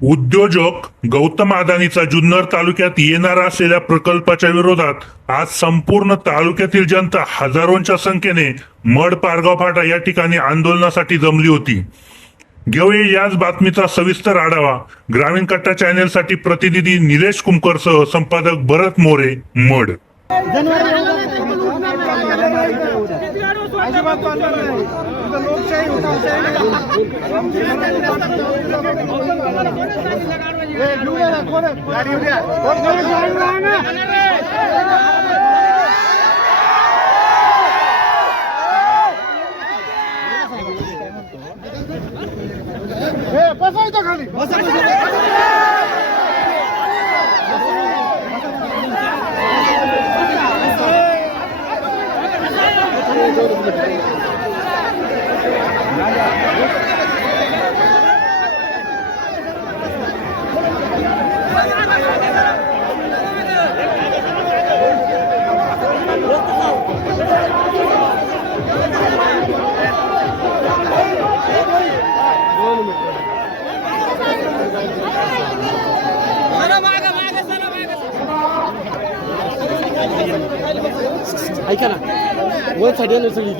उद्योजक गौतम अदानीचा जुन्नर तालुक्यात येणार असलेल्या प्रकल्पाच्या विरोधात आज संपूर्ण तालुक्यातील जनता हजारोंच्या संख्येने मड पारगाव फाटा या ठिकाणी आंदोलनासाठी जमली होती. घेऊया याच बातमीचा सविस्तर आढावा. ग्रामीण कट्टा चॅनेलसाठी प्रतिनिधी निलेश कुमकरसह संपादक भरत मोरे, मड. अजिबात चालणार नाही. इथं लोकशाही बसायचं खाली. ऐका ना वर साठी सगळी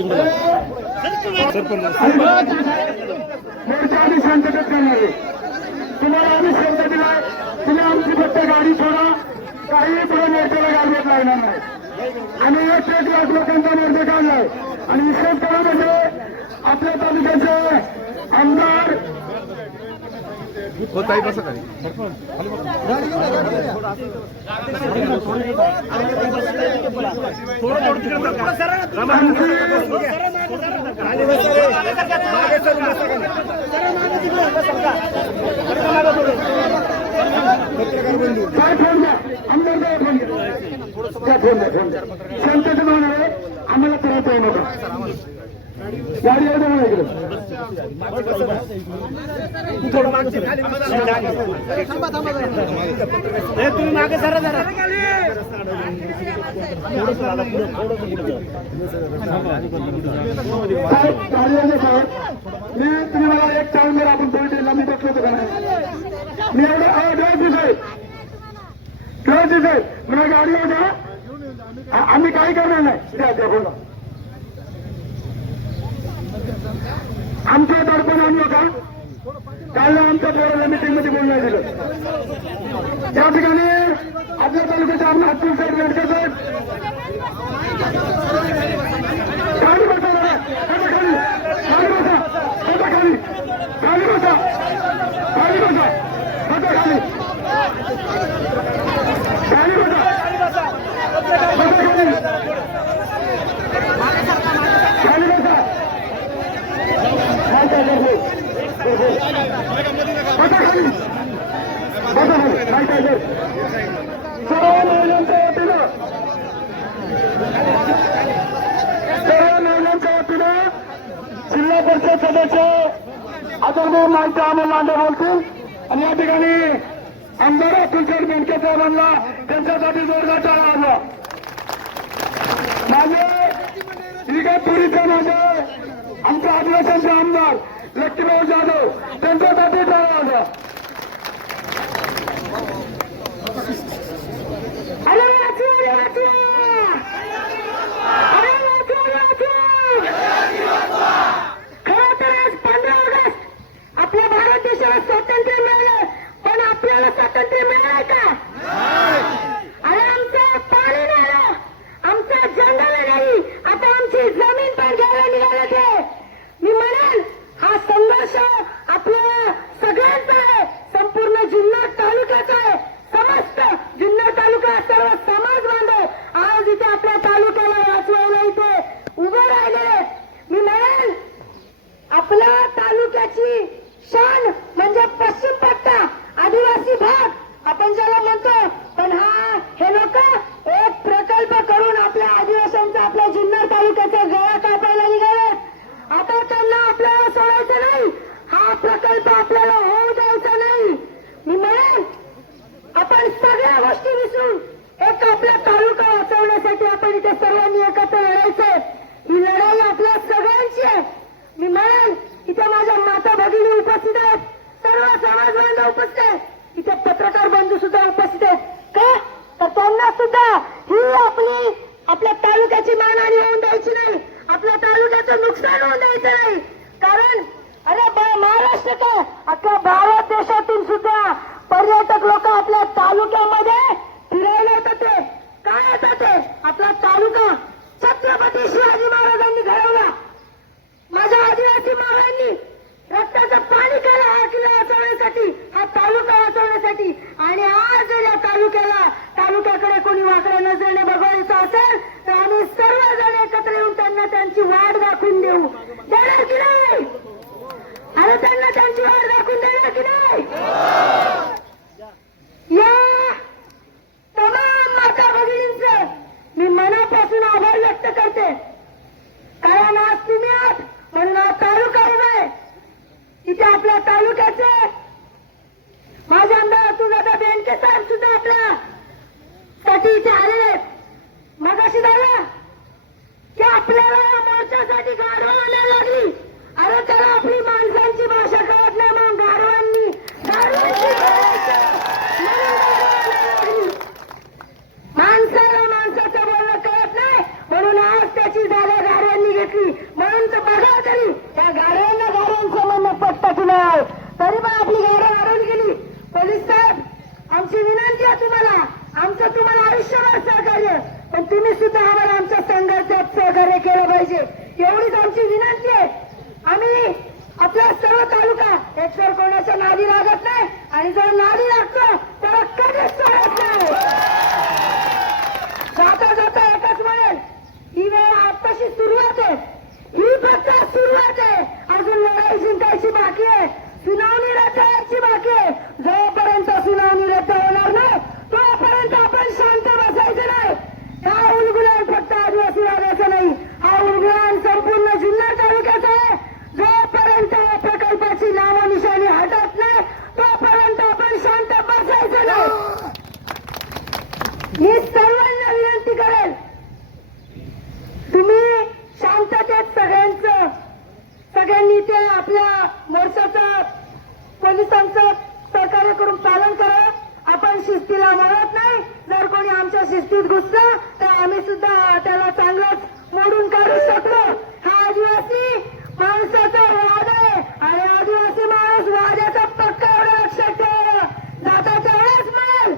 तुम्हाला आम्ही शब्द दिलाय. तुम्ही आमची फक्त गाडी सोडा, काही पुढे मोर्चाला गाडवेत लागणार नाही. आणि 1 लाख लोकांचा मोर्चा काढलाय. आणि विशेष करा म्हणजे आपल्या तालुक्याचे आमदार होताही कसं काय शांततेत होणार आम्हाला करायचं आहे नका. गाडी तुम्ही मागे सरा जरा. मी तुम्ही मला एक टाइम जर आपण पोलिटिकला मी बसलो होतो का नाही. मी एवढं मला गाडी होता. आम्ही काही करणार नाही. द्या बोला. आमच्या दर्पण आणलो का काल आमच्या पोराला मिटिंग मध्ये बोलण्यात दिलं. त्या ठिकाणी आपल्या तालुक्याच्या आपला अतुल साहेब बेडकर साहेब खाली बसा, खाली बसा, खाली खाली बसा, खाली बसा, बसा खाली, खाली बसा, बसा खाली, खाली बसा. सर्व महिलांच्या वतीनं जिल्हा परिषद सदस्य आदरणीय माहिती अमोल लांडे बोलतील. आणि या ठिकाणी आमदार अतुल साहेब बेनके साहेबांना त्यांच्यासाठी जोरदार टाळा आला. माझे इगतपुरीचे माझे आमच्या आदिवासींचे आमदार लक्ष्मीभाऊ जाधव त्यांच्यासाठी टाळा आला. खरं तर आज 15 ऑगस्ट आपल्या भारत देशाला स्वातंत्र्य मिळालं, पण आपल्याला स्वातंत्र्य मिळालं का? अरे आमचं पाणी नाही, आमचं जंगल नाही, आता आमची जमीन पण घ्यायला निघालं. ते मी म्हणेन हा संघर्ष आपल्या सगळ्यांचा आहे, संपूर्ण जुन्नर तालुक्याचा आहे. पत्रकार बंधू सुद्धा उपस्थित आहेत का, तर त्यांना सुद्धा ही आपल्या तालुक्याची मानहानी होऊन द्यायची नाही, आपल्या तालुक्याचं नुकसान होऊन द्यायचं नाही. कारण अरे महाराष्ट्र काय अख्ख्या भारत देशातून सुद्धा पर्यटक लोक आपल्या तालुक्यामध्ये फिरायला येतात. ते काय येतात, ते आपला तालुका छत्रपती शिवाजी महाराजांनी घडवला. माझ्या आदिवासी मागांनी रक्ताचं पाणी केलं हा किल्ला वाचवण्यासाठी, हा तालुका वाचवण्यासाठी. आणि आज जर या तालुक्याकडे कोणी वाकड्या नजरेने बघायचं असेल तर आम्ही सर्वजण एकत्र येऊन त्यांना त्यांची वाट दाखवून देणार की नाही? अरे त्यांना त्यांची वाट दाखवून देणार की नाही? या तमाम माता भगिनींचं मी मनापासून आभार व्यक्त करते. कारण आज तुम्ही आहात म्हणून हा तालुका उभा आहे. इथे आपल्या तालुक्याचे माझे आमदार अतुलदादा बेनके साहेब सुद्धा आपल्या साठी इथे आलेले आहेत. मगाशी झालं की आपल्याला या मोर्चासाठी गाढवा आणायला लागली. अरे त्याला आपली माणसांची भाषा कळत नाही म्हणून गाढवांची माणसाचं बोलणं कळत नाही म्हणून आज त्याची जागा गाढवांनी घेतली. म्हणून तर बघा तरी त्या गाढवांचं म्हणणं पटतं की नाही, तरी पण आपली गाढव हरवली गेली. पोलीस साहेब, आमची विनंती आहे तुम्हाला, आमचं तुम्हाला आयुष्यभर सहकार्य, पण तुम्ही सुद्धा आम्हाला आमच्या संघर्षात सहकार्य केलं पाहिजे, एवढीच आमची विनंती आहे. आम्ही आपला सर्व तालुका एकतर कोणाच्या नादी लागत नाही आणि जर नादी लागतो तर कधीच सोडत नाही. जाता जाता एकच म्हणेल, ही वेळ आताशी सुरुवात आहे, ही फक्त सुरुवात आहे. अजून लढाई जिंकायची बाकी आहे, सुनावणी रद्द व्हायची बाकी आहे. जोपर्यंत सुनावणी रद्द होणार नाही तोपर्यंत आपण शांत बसायचं नाही. हा उलगुलान फक्त आदिवासी भागाचा नाही, हा उलगुलान संपूर्ण जुन्नर तालुक्याचा आहे. जोपर्यंत या प्रकल्पाची नामनिशाणी हटत नाही तोपर्यंत आपण शांत बसायचं नाही. मी सर्वांना विनंती करेल, तुम्ही शांततेत सगळ्यांनी ते आपल्या मोर्चाचं पोलिसांचं सहकार्य करून पालन करा. आपण शिस्तीला म्हणत नाही, जर कोणी आमच्या शिस्तीत घुसलं तर आम्ही सुद्धा त्याला चांगलंच मोडून काढू शकतो. हा आदिवासी माणसाचा वाद आहे आणि आदिवासी माणूस वाद्याचा पक्का एवढं लक्षात ठेवा. जाता तेवढाच मिळेल,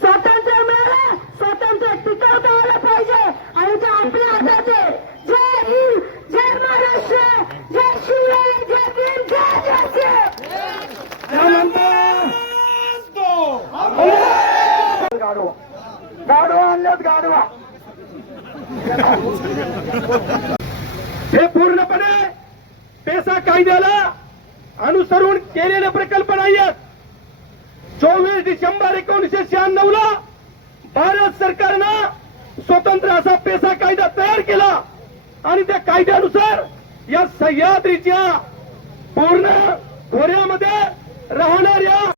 स्वातंत्र्य मिळालं, स्वातंत्र्य टिकवता आलं पाहिजे आणि ते आपल्या हातात आहे. जय हिंद, जय महाराष्ट्र, जय शिवराय, जय भीम, जय जय. गाडवा आणल्यात गाडवा. हे पूर्णपणे पेसा कायद्याला अनुसरून केलेले प्रकल्प नाही आहेत. 24 डिसेंबर 1996 ला भारत सरकारनं स्वतंत्र असा पेसा कायदा तयार केला आणि त्या कायद्यानुसार या सह्याद्रीच्या पूर्ण खोऱ्यामध्ये राहणाऱ्या